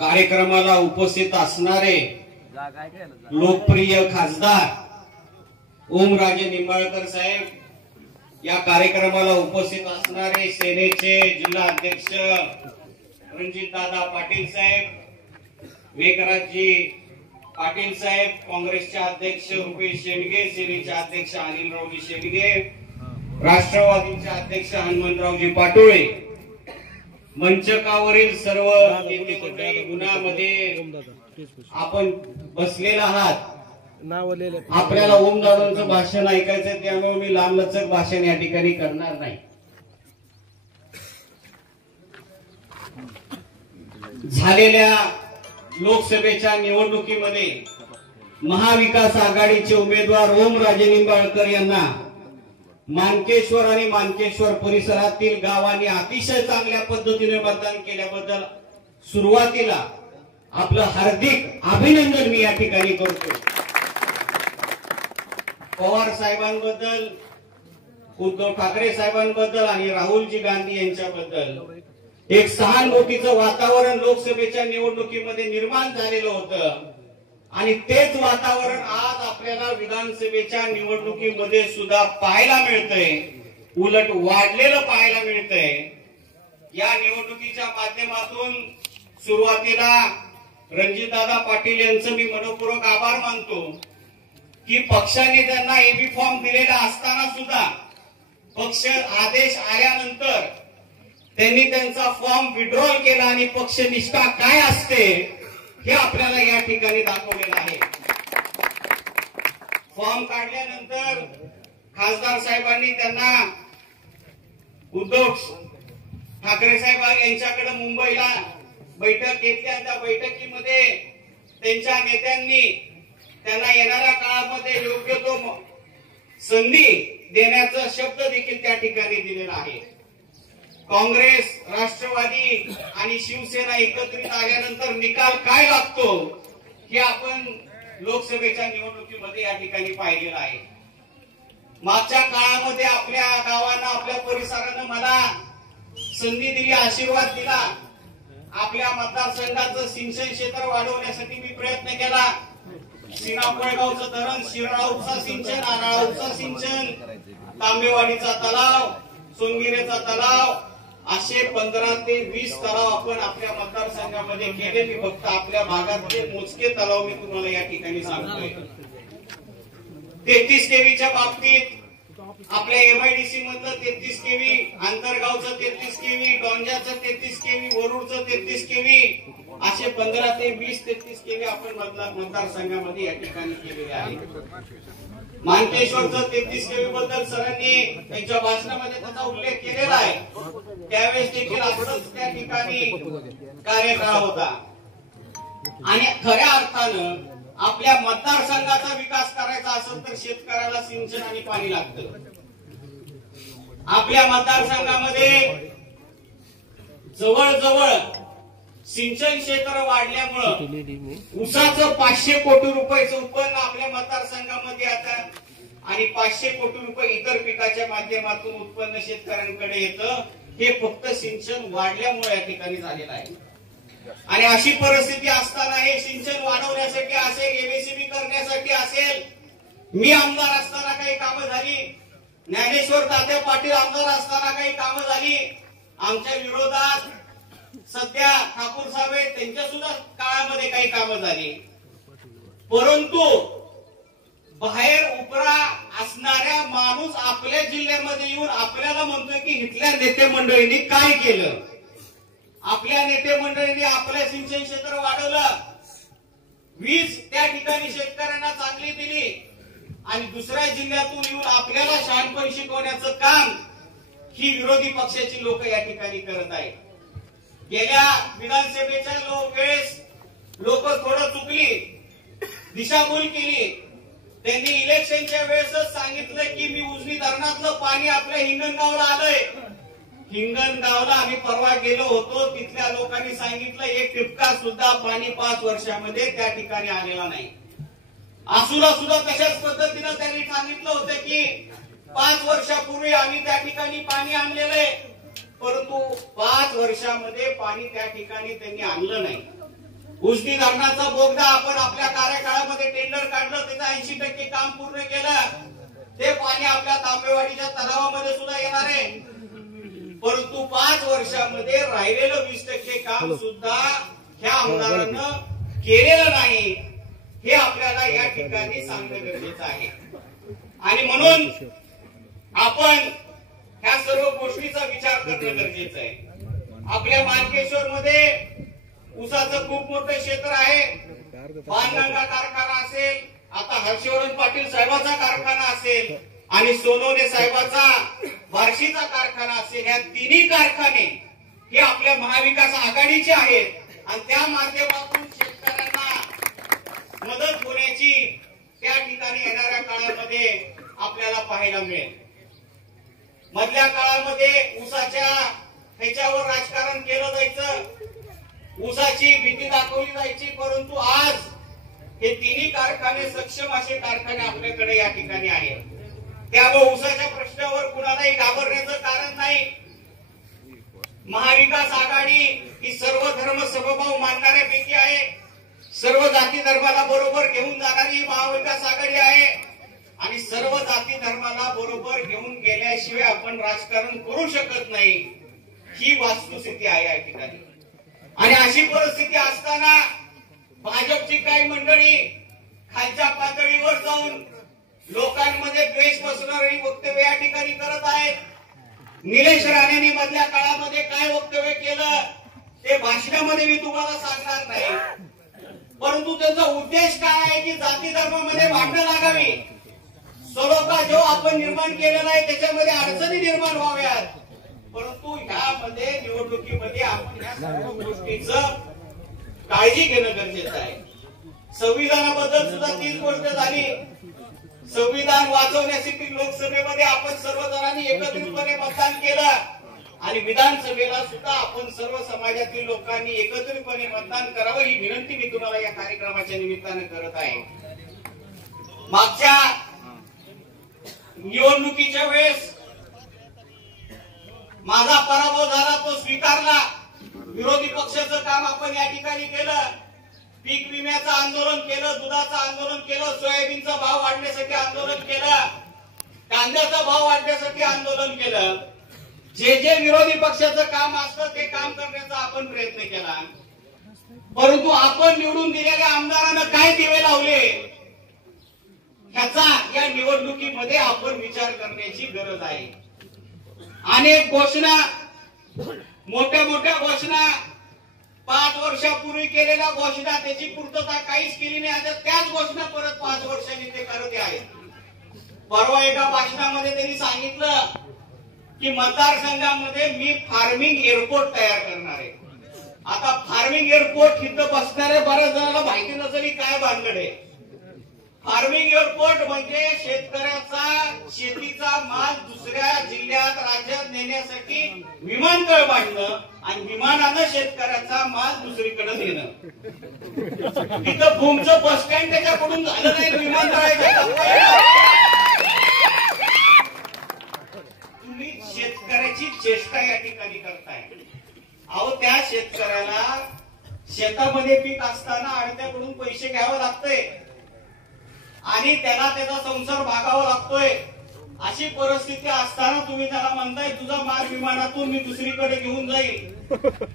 कार्यक्रमाला उपस्थित असणारे लोकप्रिय खासदार ओमराजे निंबाळकर साहेब, या कार्यक्रमाला उपस्थित असणारे सेनेचे जिल्हा अध्यक्ष रणजितदादा पाटील साहेब, मेघराजजी पाटील साहेब, काँग्रेसचे अध्यक्ष रुपेश शेंडगे, सेनेचे अध्यक्ष अनिलरावजी शेंडगे, राष्ट्रवादीचे अध्यक्ष हनुमंतरावजी पाटोळे, मंचकावरील सर्व नेते मंडळी, गुन्ह्यामध्ये आपण बसलेला आहात. आपल्याला ओमदादांचं भाषण ऐकायचं, त्यामुळे मी लांबलचक भाषण या ठिकाणी करणार नाही. झालेल्या लोकसभेच्या निवडणुकीमध्ये महाविकास आघाडीचे उमेदवार ओमराजे निंबाळकर यांना मानकेश्वर आणि मानकेश्वर परिसरातील गावांनी अतिशय चांगल्या पद्धतीने मतदान केल्याबद्दल सुरुवातीला आपलं हार्दिक अभिनंदन मी या ठिकाणी करतो. पवार साहेबांबद्दल, उद्धव ठाकरे साहेबांबद्दल आणि राहुलजी गांधी यांच्याबद्दल एक सहानुभूतीचं वातावरण लोकसभेच्या निवडणुकीमध्ये निर्माण झालेलं होतं आणि तेच वातावरण आज आपल्याला विधानसभेच्या निवडणुकीमध्ये सुद्धा पाहायला मिळतंय, उलट वाढलेलं पाहायला मिळतंय. या निवडणुकीच्या माध्यमातून सुरुवातीला रणजितदादा पाटील यांचं मी मनपूर्वक आभार मानतो की पक्षाने त्यांना एबी फॉर्म दिलेला असताना सुद्धा पक्ष आदेश आल्यानंतर त्यांनी त्यांचा फॉर्म विड्रॉल केला आणि पक्षनिष्ठा काय असते हे आपल्याला या ठिकाणी दाखवलेलं आहे. फॉर्म काढल्यानंतर खासदार साहेबांनी त्यांना उद्धव ठाकरे साहेब यांच्याकडे मुंबईला बैठक घेतली आणि त्या बैठकीमध्ये त्यांच्या नेत्यांनी त्यांना येणाऱ्या काळामध्ये योग्य तो संधी देण्याचा शब्द देखील त्या ठिकाणी दिलेला आहे. काँग्रेस, राष्ट्रवादी आणि शिवसेना एकत्रित आल्यानंतर निकाल काय लागतो हे आपण लोकसभेच्या निवडणुकीमध्ये या ठिकाणी पाहिलेलं आहे. मागच्या काळामध्ये आपल्या गावांना, आपल्या परिसरानं मला संधी दिली, आशीर्वाद दिला. आपल्या मतदारसंघाचं सिंचन क्षेत्र वाढवण्यासाठी मी प्रयत्न केला. सीनाफळगावचं धरण, शिराळा उपसा सिंचन, आराळा उपसा सिंचन, तांबेवाडीचा तलाव, सोनगिरेचा तलाव, असे 15 ते 20 तलाव आपण आपल्या मतदारसंघामध्ये केले. मी फक्त आपल्या भागातले मोजके तलाव मी तुम्हाला या ठिकाणी सांगतोय. 33 केवीच्या बाबतीत आपल्या एमआयडीसी मधलं 33 केवी, आंतरगावचं 33 केवी, डोंजाचं 33 केवी, वरुडचं 33 केवी, असे 15 ते 20 33 केवी आपण मतदारसंघामध्ये या ठिकाणी केलेले आहे. मानकेश्वरचं 33 केवी बद्दल सरांनी त्यांच्या भाषणामध्ये त्याचा उल्लेख केलेला आहे. त्यावेळेस देखील आपणच त्या ठिकाणी कार्यकाळ होता आणि खऱ्या अर्थानं आपल्या मतदारसंघाचा विकास करायचा असेल तर शेतकऱ्याला सिंचन आणि पाणी लागतं. आपल्या मतदारसंघामध्ये जवळजवळ सिंचन क्षेत्र वाढल्यामुळं ऊसाचं 500 कोटी रुपयाचं उत्पन्न आपल्या मतदारसंघामध्ये आता आणि 500 कोटी रुपये इतर पिकाच्या माध्यमातून उत्पन्न शेतकऱ्यांकडे येतं. हे फक्त सिंचन वाढल्यामुळे या ठिकाणी झालेलं आहे. आणि अशी परिस्थिती असताना हे सिंचन वाढवण्यासाठी असेल, एमएससीबी करण्यासाठी असेल, मी आमदार असताना काही कामं झाली, ज्ञानेश्वर तात्या पाटील आमदार असताना काही कामं झाली, आमच्या विरोधात सध्या ठाकूर साहेब त्यांच्या सुद्धा काळामध्ये काही कामं झाली. परंतु बाहेर उपरा असणाऱ्या माणूस आपल्या जिल्ह्यामध्ये येऊन आपल्याला म्हणतोय की इथल्या नेते मंडळींनी काय केलं. आपल्या नेते मंडळींनी आपल्या सिंचन क्षेत्र वाढवलं, वीज त्या ठिकाणी शेतकऱ्यांना चांगली दिली आणि दुसऱ्या जिल्ह्यातून येऊन आपल्याला शहाणपण शिकवण्याचं काम ही विरोधी पक्षाची लोक या ठिकाणी करत आहेत. गेल्या विधानसभेच्या वेळेस लोक थोडं चुकली, दिशाभूल केली. त्यांनी इलेक्शनच्या वेळेसच सांगितलं की मी उजनी धरणातलं पाणी आपल्या हिंगणगावला आलंय. हिंगणगावला आम्ही परवा गेलो होतो, तिथल्या लोकांनी सांगितलं एक टिपका सुद्धा पाणी 5 वर्षामध्ये त्या ठिकाणी आलेला नाही. आसूला सुद्धा तशाच पद्धतीनं त्यांनी सांगितलं होतं की 5 वर्षापूर्वी आम्ही त्या ठिकाणी पाणी आणलेलं आहे. परंतु 5 वर्षामध्ये पाणी त्या ठिकाणी त्यांनी आणलं नाही. उजनी धरणाचा बोगदा आपण आपल्या कार्यकाळामध्ये टेंडर काढलं, त्याचं 80% काम पूर्ण केलं. ते पाणी आपल्या तांबेवाडीच्या तलावामध्ये सुद्धा येणार आहे. परंतु 5 वर्षामध्ये राहिलेलं 20% काम सुद्धा ह्या आमदारानं केलेलं नाही. हे आपल्याला या ठिकाणी सांगणं गरजेचं आहे. आणि म्हणून आपण ह्या सर्व गोष्टीचा विचार करणं गरजेचं आहे. आपल्या मानकेश्वर मध्ये ऊसाचं खूप मोठं क्षेत्र आहे. बाणगंगा कारखाना असेल, आता हर्षवर्धन पाटील साहेबाचा कारखाना असेल आणि सोनवणे साहेबाचा बार्शीचा कारखाना असेल, या तिन्ही कारखाने हे आपल्या महाविकास आघाडीचे आहेत. आणि त्या माध्यमातून शेतकऱ्यांना मदत होण्याची त्या ठिकाणी येणाऱ्या काळामध्ये आपल्याला पाहायला मिळेल. मधल्या काळामध्ये ऊसाच्या ह्याच्यावर राजकारण केलं जायचं, ऊसाची भीती दाखवली जायची. परंतु आज हे तिन्ही कारखाने सक्षम असे कारखाने आपल्याकडे या ठिकाणी आहेत. त्यामुळे ऊसाच्या प्रश्नावर कुणालाही घाबरण्याचं कारण नाही. महाविकास आघाडी ही सर्व धर्म समभाव मानणाऱ्यापैकी आहे. सर्व जाती धर्माला बरोबर घेऊन जाणारी महाविकास आघाडी आहे. आणि सर्व जाती धर्माला बरोबर घेऊन गेल्याशिवाय आपण राजकारण करू शकत नाही, ही वस्तुस्थिती आहे या ठिकाणी. आणि अशी परिस्थिती असताना भाजपची काही मंडळी खालच्या पातळीवर जाऊन लोकांमध्ये द्वेष पसरवणारी वक्तव्य या ठिकाणी करत आहेत. निलेश राणेंनी मधल्या काळामध्ये काय वक्तव्य केलं ते भाषणामध्ये मी तुम्हाला सांगणार नाही. परंतु त्यांचा उद्देश काय आहे की जाती धर्मामध्ये भांडणं लागावी, सलोखा जो आपण निर्माण केलेला आहे त्याच्यामध्ये अडचणी निर्माण व्हाव्यात. परंतु ह्यामध्ये निवडणुकीमध्ये आपण ह्या सर्व गोष्टीचं काळजी घेणं गरजेचं आहे. संविधानाबद्दल सुद्धा तीच गोष्ट झाली. संविधान वाचवण्यासाठी लोकसभेमध्ये आपण सर्वजणांनी एकत्रितपणे मतदान केलं आणि विधानसभेला सुद्धा आपण सर्व समाजातील लोकांनी एकत्रितपणे मतदान करावं, ही विनंती मी तुम्हाला या कार्यक्रमाच्या निमित्तानं करत आहे. मागच्या निवडणुकीच्या वेळेस माझा पराभव झाला, तो स्वीकारला. विरोधी पक्षाचं काम आपण या ठिकाणी केलं. पीक विम्याचं आंदोलन केलं, दुधाचं आंदोलन केलं, सोयाबीनचा भाव वाढण्यासाठी आंदोलन केलं, कांद्याचा भाव वाढण्यासाठी आंदोलन केलं. जे जे विरोधी पक्षाचं काम असतं ते काम करण्याचा आपण प्रयत्न केला. परंतु आपण निवडून दिलेल्या आमदारांना काय दिवे लावले ह्याचा या निवडणुकीमध्ये आपण विचार करण्याची गरज आहे. अनेक घोषणा, मोठ्या मोठ्या घोषणा, 5 वर्षापूर्वी केलेल्या घोषणा, त्याची पूर्तता काहीच केली नाही. आता त्याच घोषणा परत 5 वर्षांनी ते करत आहेत. परवा एका भाषणामध्ये त्यांनी सांगितलं की मतदारसंघामध्ये मी फार्मिंग एअरपोर्ट तयार करणार आहे. आता फार्मिंग एअरपोर्ट इथं बसणाऱ्या बऱ्याच जणांना माहिती नसेल काय भानगड आहे. फार्मिंग एअरपोर्ट म्हणजे शेतकऱ्याचा शेतीचा माल दुसऱ्या जिल्ह्यात, राज्यात नेण्यासाठी विमानतळ बांधणं आणि विमानानं शेतकऱ्याचा माल दुसरीकडे नेणं. तिथं भूमचं बस स्टँड त्याच्याकडून झालं नाही, विमानतळाच्या तुम्ही शेतकऱ्याची चेष्टा या ठिकाणी करताय. अहो, त्या शेतकऱ्याला शेतामध्ये पीक असताना आडत्याकडून पैसे घ्यावं लागतंय आणि त्याला त्याचा संसार भागावा लागतोय. अशी परिस्थिती असताना तुम्ही त्याला म्हणताय तुझा माल विमानातून मी दुसरीकडे घेऊन जाईल,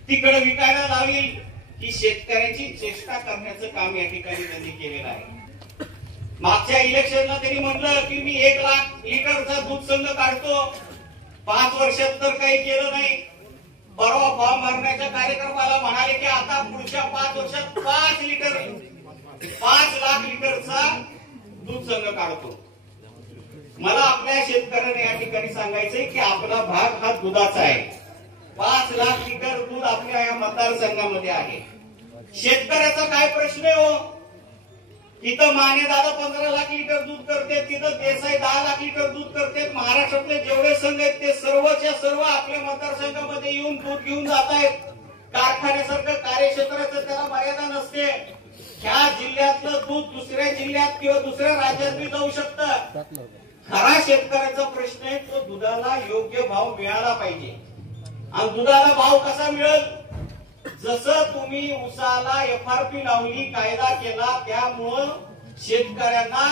तिकडे विकायला लावील. ही शेतकऱ्याची चेष्टा करण्याचं काम या ठिकाणी त्यांनी केलेलं आहे. मागच्या इलेक्शनला त्यांनी म्हटलं की मी 1 लाख लिटरचा दूध संघ काढतो. 5 वर्षात तर काही केलं नाही. परवा फॉर्म भरण्याच्या कार्यक्रमाला म्हणाले की आता पुढच्या 5 वर्षात 5 लाख लिटरचा दूध संघ काढतो. मला आपल्या शेतकऱ्यांना या ठिकाणी सांगायचंय की आपला भाग हा दुधाचा आहे. 5 लाख लिटर दूध आपल्या या मतदारसंघामध्ये आहे. शेतकऱ्याचा काय प्रश्न आहे हो? तिथं माने दादा 15 लाख लिटर दूध करते, तिथं देसाई 10 लाख लिटर दूध करते. महाराष्ट्रातले जेवढे संघ आहेत ते सर्वच्या सर्व आपल्या मतदारसंघामध्ये येऊन दूध घेऊन जात आहेत. कारखान्यासारखं कार्यक्षेत्राचं त्याला मर्यादा नसते. ह्या जिल्ह्यातलं दूध दुसऱ्या जिल्ह्यात किंवा दुसऱ्या राज्यात जाऊ शकतं. खरा शेतकऱ्याचा प्रश्न आहे तो दुधाला योग्य भाव मिळाला पाहिजे. आणि दुधाला भाव कसा मिळेल? जसं तुम्ही उसाला FRP लावली, कायदा केला, त्यामुळं शेतकऱ्यांना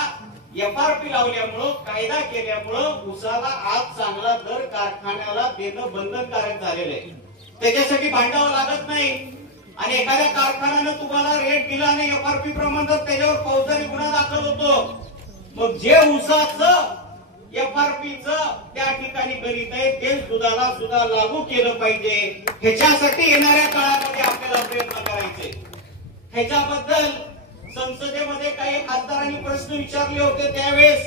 FRP लावल्यामुळं, कायदा केल्यामुळं उसाला आज चांगला दर कारखान्याला देणं बंधनकारक झालेलं आहे. त्याच्यासाठी भांडावं लागत नाही. आणि एखाद्या कारखान्यानं तुम्हाला रेट दिला नाही FRP प्रमाणे, तर त्याच्यावर फौजदारी गुन्हा दाखल होतो. मग जे उसाचं FRPचं त्या ठिकाणी गणित आहे तेच दुधाला सुद्धा लागू केलं पाहिजे. ह्याच्यासाठी येणाऱ्या काळामध्ये आपल्याला प्रयत्न करायचे. ह्याच्याबद्दल संसदेमध्ये काही खासदारांनी प्रश्न विचारले होते. त्यावेळेस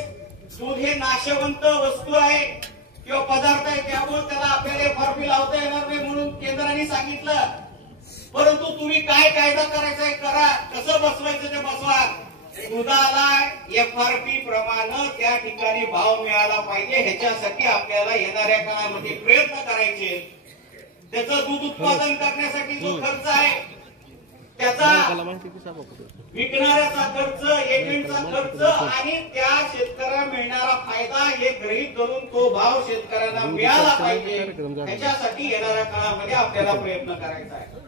दूध हे नाशवंत वस्तू आहे किंवा पदार्थ आहे, त्यामुळे त्याला आपल्याला FRP लावता येणार नाही म्हणून केंद्राने सांगितलं. परंतु तुम्ही काय कायदा करायचा आहे करा, कसं बसवायचं ते बसवा. दुधाला FRP प्रमाणे त्या ठिकाणी भाव मिळाला पाहिजे. ह्याच्यासाठी आपल्याला येणाऱ्या काळामध्ये प्रयत्न करायचे. त्याचं दूध उत्पादन करण्यासाठी जो खर्च आहे त्याचा विकणाऱ्याचा खर्च, एजंटचा खर्च आणि त्या शेतकऱ्याला मिळणारा फायदा हे गृहीत धरून तो भाव शेतकऱ्यांना मिळाला पाहिजे. ह्याच्यासाठी येणाऱ्या काळामध्ये आपल्याला प्रयत्न करायचा आहे.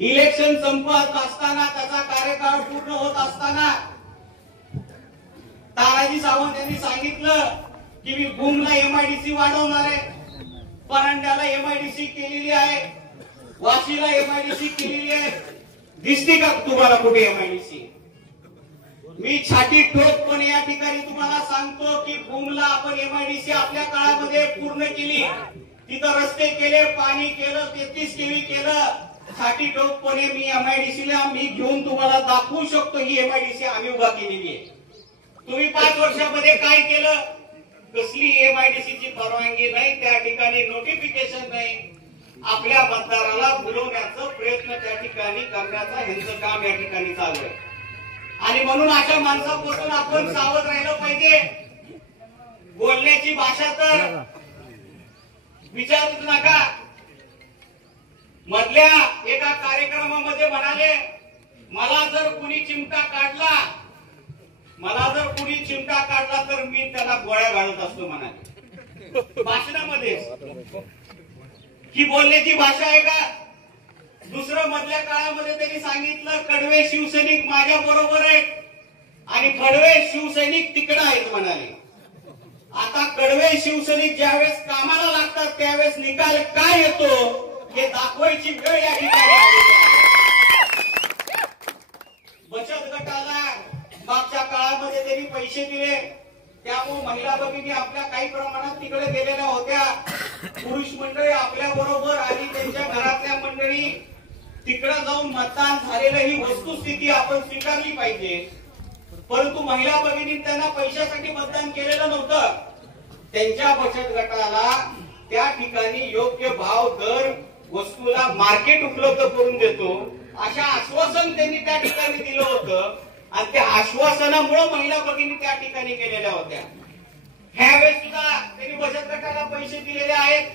इलेक्शन संपत असताना, त्याचा कार्यकाळ पूर्ण होत असताना तानाजी सावंत यांनी सांगितलं की मी भूमला MIDC वाढवणार आहे, परांड्याला MIDC केलेली आहे, वाशीला MIDC केलेली आहे. दिसते का तुम्हाला कुठे MIDC? मी छाती ठोकपणे या ठिकाणी तुम्हाला सांगतो की भूमला आपण MIDC आपल्या काळामध्ये पूर्ण केली. तिथं रस्ते केले, पाणी केलं, 33 KV केलं. छाती ठोकपणे मी MIDCला मी घेऊन तुम्हाला दाखवू शकतो ही MIDC आम्ही उभा केलेली आहे. तुम्ही 5 वर्षामध्ये काय केलं? कसली MIDCची परवानगी नाही, त्या ठिकाणी नोटिफिकेशन नाही. आपल्या मतदाराला बुलवण्याचा प्रयत्न त्या ठिकाणी करण्याचा ह्यांचं काम या ठिकाणी चालू आहे. आणि म्हणून अशा माणसापासून आपण सावध राहिलं पाहिजे. बोलण्याची भाषा तर विचारूच नका. मधल्या एका कार्यक्रमामध्ये म्हणाले, मला जर कुणी चिमटा काढला तर मी त्याला गोळ्या घालत असतो म्हणाले भाषणामध्ये. ही बोलण्याची भाषा आहे का? दुसरं मधल्या काळामध्ये त्यांनी सांगितलं, कडवे शिवसैनिक माझ्या बरोबर आहेत आणि कडवे शिवसैनिक तिकडे आहेत म्हणाले. आता कडवे शिवसैनिक ज्यावेळेस कामाला लागतात त्यावेळेस निकाल काय येतो हे दाखवायची वेळ या ठिकाणी आलेली आहे. बचत गटाला मागच्या काळामध्ये त्यांनी पैसे दिले, त्यामुळे महिला भगिनी आपल्या काही प्रमाणात तिकडे गेलेल्या होत्या. पुरुष मंडळी आपल्या बरोबर आणि त्यांच्या घरातल्या मंडळी तिकडे जाऊन मतदान झालेलं ही वस्तुस्थिती आपण स्वीकारली पाहिजे. परंतु महिला भगिनी त्यांना पैशासाठी मतदान केलेलं नव्हतं. त्यांच्या बचत गटाला त्या ठिकाणी योग्य भाव दर वस्तूला मार्केट उपलब्ध करून देतो अशा आश्वासन त्यांनी त्या ठिकाणी दिलं होतं. आणि त्या आश्वासनामुळे महिला भगिनी त्या ठिकाणी गेलेल्या होत्या. ह्यावेळेस सुद्धा त्यांनी बचत गटाला पैसे दिलेले आहेत,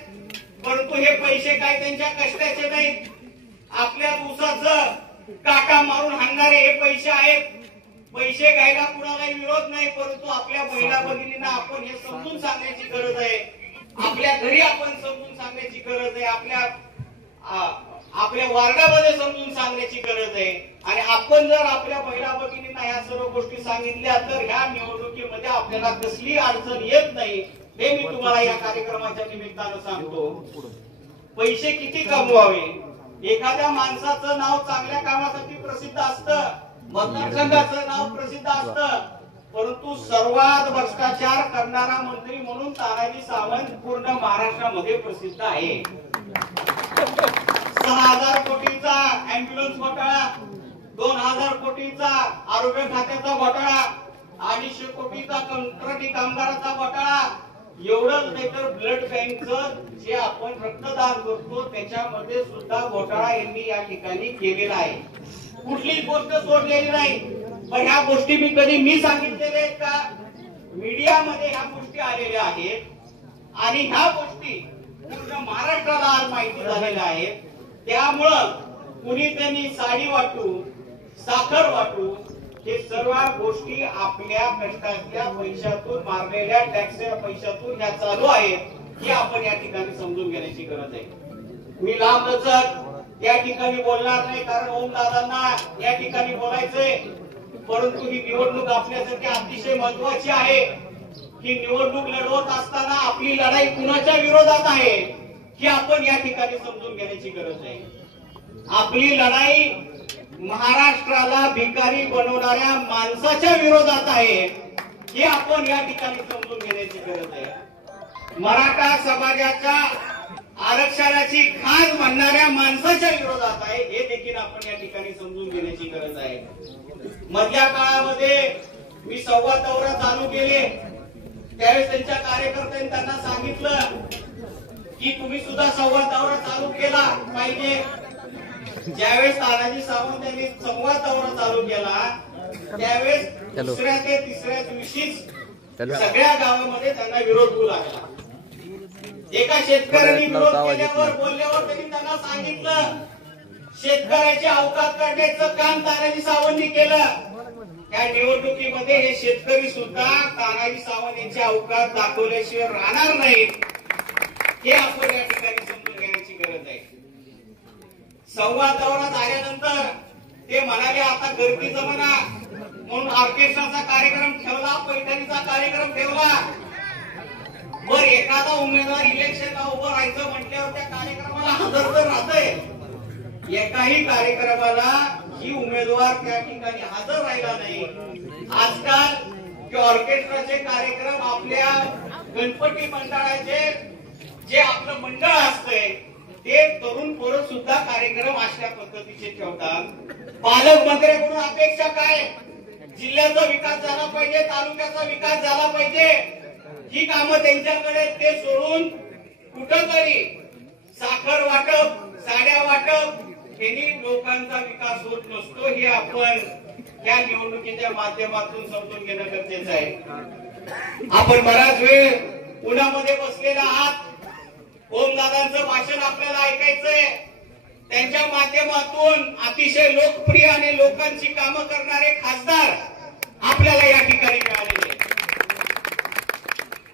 परंतु हे पैसे काय त्यांच्या कष्टाचे नाहीत. आपल्या ऊसाचं काटा मारून हाणणारे हे पैसे आहेत. पैसे घ्यायला कुणालाही विरोध नाही, परंतु आपल्या महिला भगिनींना आपण हे समजून सांगण्याची गरज आहे. आपल्या घरी आपण समजून सांगण्याची गरज आहे. आपल्या वार्डामध्ये समजून सांगण्याची गरज आहे. आणि आपण जर आपल्या महिला भगिनींना ह्या सर्व गोष्टी सांगितल्या तर ह्या निवडणुकीमध्ये आपल्याला कसली अडचण येत नाही हे मी तुम्हाला या कार्यक्रमाच्या निमित्तानं सांगतो. पैसे किती कमवावे, एखाद्या माणसाचं नाव चांगल्या कामासाठी प्रसिद्ध असतं, मतदारसंघाचं नाव प्रसिद्ध असतं, परंतु सर्वात भ्रष्टाचार करणारा मंत्री म्हणून तानाजी सावंत पूर्ण महाराष्ट्रामध्ये प्रसिद्ध आहे. 6,000 कोटीचा अँब्युलन्स घोटाळा, 2,000 कोटीचा आरोग्य खात्याचा घोटाळा, 250 कोटीचा कंत्राटी कामगाराचा घोटाळा. एवढंच नाही तर ब्लड बँकचं जे आपण रक्तदान करतो त्याच्यामध्ये सुद्धा घोटाळा यांनी या ठिकाणी केलेला आहे. कुठलीच गोष्ट सोडलेली नाही. पण ह्या गोष्टी मी सांगितलेल्या आहेत का? मीडियामध्ये ह्या गोष्टी आलेल्या आहेत आणि ह्या गोष्टी पूर्ण महाराष्ट्राला आज माहिती झालेल्या आहेत. त्यामुळं कुणी त्यांनी साडी वाटू, साखर वाटू, हे सर्व गोष्टी आपल्या कष्टाच्या पैशातून, मारलेल्या टॅक्सच्या पैशातून ह्या चालू आहेत. हे आपण या ठिकाणी समजून घेण्याची गरज आहे. मी लांबलचक या ठिकाणी बोलणार नाही, कारण ओमदादांना या ठिकाणी बोलायचंय. परंतु ही निवडणूक आपल्यासाठी अतिशय महत्वाची आहे की निवडणूक लढवत असताना आपली लढाई कुणाच्या विरोधात आहे ही आपण या ठिकाणी समजून घेण्याची गरज आहे. आपली लढाई महाराष्ट्राला भिकारी बनवणाऱ्या माणसाच्या विरोधात आहे हे आपण या ठिकाणी समजून घेण्याची गरज आहे. मराठा समाजाच्या आरक्षणाची खास म्हणणाऱ्या माणसाच्या विरोधात आहे हे देखील आपण या ठिकाणी समजून घेण्याची गरज आहे. मधल्या काळामध्ये मी संवाद दौरा चालू केले, त्यावेळेस त्यांच्या कार्यकर्त्यांनी त्यांना सांगितलं की तुम्ही सुद्धा संवाद दौरा चालू केला पाहिजे. ज्यावेळेस तानाजी सावंत यांनी संवाद दौरा चालू केला त्यावेळेस दुसऱ्या ते तिसऱ्या दिवशीच सगळ्या गावामध्ये त्यांना विरोध होऊ लागला. एका शेतकऱ्यांनी विरोध केल्यावर बोलल्यावर त्यांनी त्यांना सांगितलं शेतकऱ्याची अवकात काढण्याचं काम तानाजी सावंतनी केलं. त्या निवडणुकीमध्ये हे शेतकरी सुद्धा तानाजी सावंत यांची अवकात दाखवल्याशिवाय राहणार नाहीत हे आपण या ठिकाणी समजून घेण्याची गरज आहे. संवाद दौरा झाल्यानंतर ते म्हणाले आता गर्दी जमाना म्हणून ऑर्केस्ट्राचा कार्यक्रम ठेवला, पैठणीचा कार्यक्रम ठेवला. बर एखादा उमेदवार इलेक्शनला उभं राहायचं म्हटल्यावर त्या कार्यक्रमाला हजर तर राहतंय. एकाही कार्यक्रमाला ही उमेदवार त्या ठिकाणी हजर राहिला नाही. आजकाल ऑर्केस्ट्राचे कार्यक्रम आपल्या गणपती मंडळाचे जे आपलं मंडळ असतंय ते तरुण पोरं सुद्धा कार्यक्रम अशा पद्धतीचे ठेवतात. पालकमंत्र्यांकडून अपेक्षा काय? जिल्ह्याचा विकास झाला पाहिजे, तालुक्याचा विकास झाला पाहिजे. ही कामं त्यांच्याकडे ते सोडून कुठंतरी साखर वाटप, साड्या वाटप यांनी लोकांचा विकास होत नसतो हे आपण या निवडणुकीच्या माध्यमातून समजून घेणं गरजेचं आहे. आपण बराच वेळ उन्हामध्ये बसलेला आहात. ओमदादांचं भाषण आपल्याला ऐकायचंय. त्यांच्या माध्यमातून अतिशय लोकप्रिय आणि लोकांची कामं करणारे खासदार आपल्याला या ठिकाणी मिळालेले.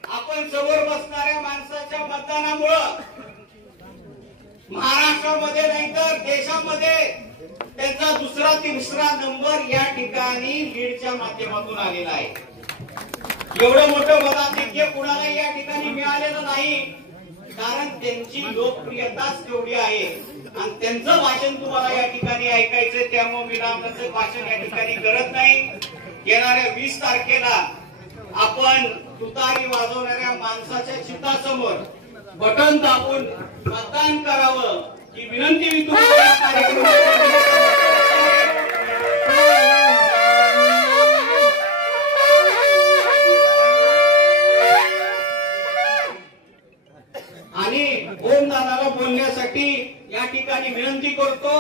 आपण समोर बसणाऱ्या माणसाच्या मतदानामुळं महाराष्ट्रामध्ये नाही तर देशामध्ये त्यांचा दुसरा तिसरा नंबर या ठिकाणी लीडच्या माध्यमातून आलेला आहे. एवढं मोठं मताधिक्य कुणाला या ठिकाणी मिळालेलं नाही, कारण त्यांची लोकप्रियताच तेवढी आहे आणि त्यांचं भाषण तुम्हाला या ठिकाणी ऐकायचंय. त्यामुळे मी रामनाथचं भाषण या ठिकाणी करत नाही. येणाऱ्या 20 तारखेला आपण तुतारी वाजवणाऱ्या माणसाच्या चित्रासमोर बटन दाबून मतदान करावं ही विनंती मी तुम्हाला या कार्यक्रमात आणि ओमदादाला बोलण्यासाठी या ठिकाणी विनंती करतो.